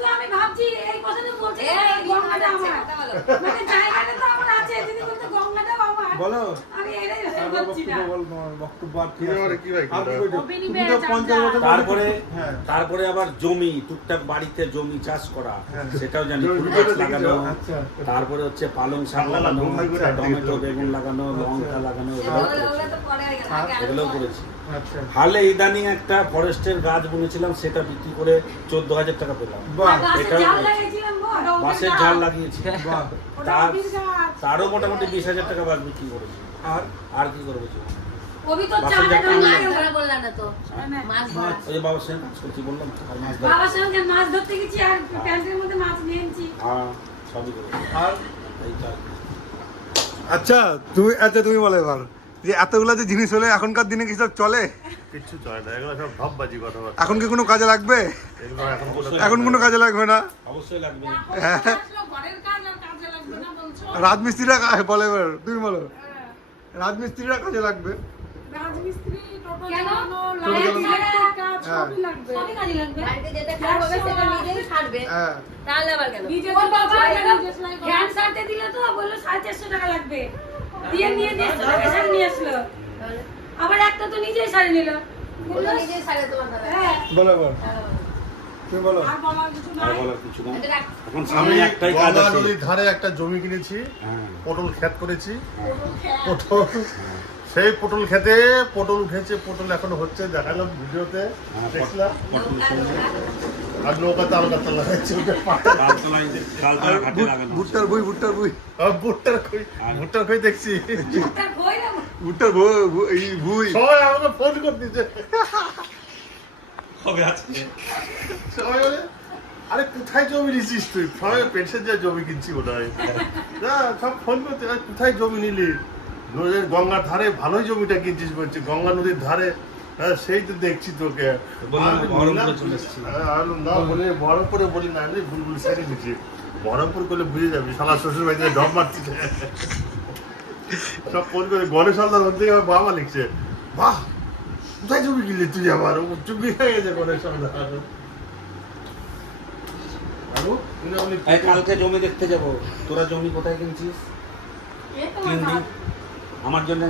শুধু আমি ভাবছি এই কথা তো বলছি গঙ্গাটা আমার মানে জায়গাটা তো আমার আছে যদি বলতে গঙ্গাটাও আমার বলো আমি এটাই ভাবছি না বক্তব্য তারপরে আবার জমি টুকটাক বাড়িতে জমি চাষ করা সেটাও জানি, ফুল গাছ লাগানো, তারপরে হচ্ছে পালং শাক লাগানো, টমেটো বেগুন লাগানো, লঙ্কা লাগানো, এগুলো করেছি। হালে ইদানিং একটা ফরেস্টের গাছ বুনেছিলাম, সেটা বিক্রি করে 14,000 টাকা পেলাম। বাঁশের ঝাড় লাগিয়েছি, তারও মোটামুটি 20,000 টাকা গাছ বিক্রি করেছি। আর কি করবো? আচ্ছা তুমি বলো এবার যে এতগুলা যে জিনিস হলে এখনকার দিনে কি সব চলে? কিচ্ছু চলে না, এগুলো সব ভাববাজি কথাবার্তা। এখন কি কোনো কাজে লাগবে? এখন কোনো কাজে লাগবে না। অবশ্যই লাগবে। রাজমিস্ত্রিরা বলে এবার তুমি বলো, রাজমিস্ত্রিরা কাজে লাগবে। আবার একটা তো নিজেই শাড়ি নিল, বলো এবার তুমি বলো। আমি একটাই কাজ আছে, নদীর ধারে একটা জমি কিনেছি, পটল ক্ষেত করেছি, পটল সেই পটল খেতে পটল উঠেছে, পটল এখনো হচ্ছে, দেখালাম ভিডিওতে দেখলাম। আর নৌকাতে আলগা তলা হচ্ছে, ভুট্টার বই ভুট্টার খই দেখছি। ভুট্টার ভুই সবাই আমাকে ফোন করে দিচ্ছে, হবে আজকে সবাই বলে আরে কোথায় জমি নিছিস তুই? সবাই পেনশন যা জমি কিনছি ওটাই সব ফোন করতে, কোথায় জমি নিলি? গঙ্গার ধারে ভালোই জমিটা কিনছিস বলছে, গঙ্গা নদীর ধারে। হ্যাঁ সেই তো দেখছি তোকে। না বলে বহরমপুরে বলি না, আমি ভুল সাইডে নিচ্ছি। বহরমপুর করলে বুঝে যাবি, শালা শ্বশুর বাড়িতে ডব মারছি সব ফোন করে। গণেশ হালদার ওর থেকে বাবা লিখছে, বাহ কোথায় জমি কিনলি তুই? আবার চুপি হয়ে গেছে গণেশ হালদার। কালকে জমি দেখতে যাবো, তোরা জমি কোথায় কিনছিস? 3 দিন আমার জন্য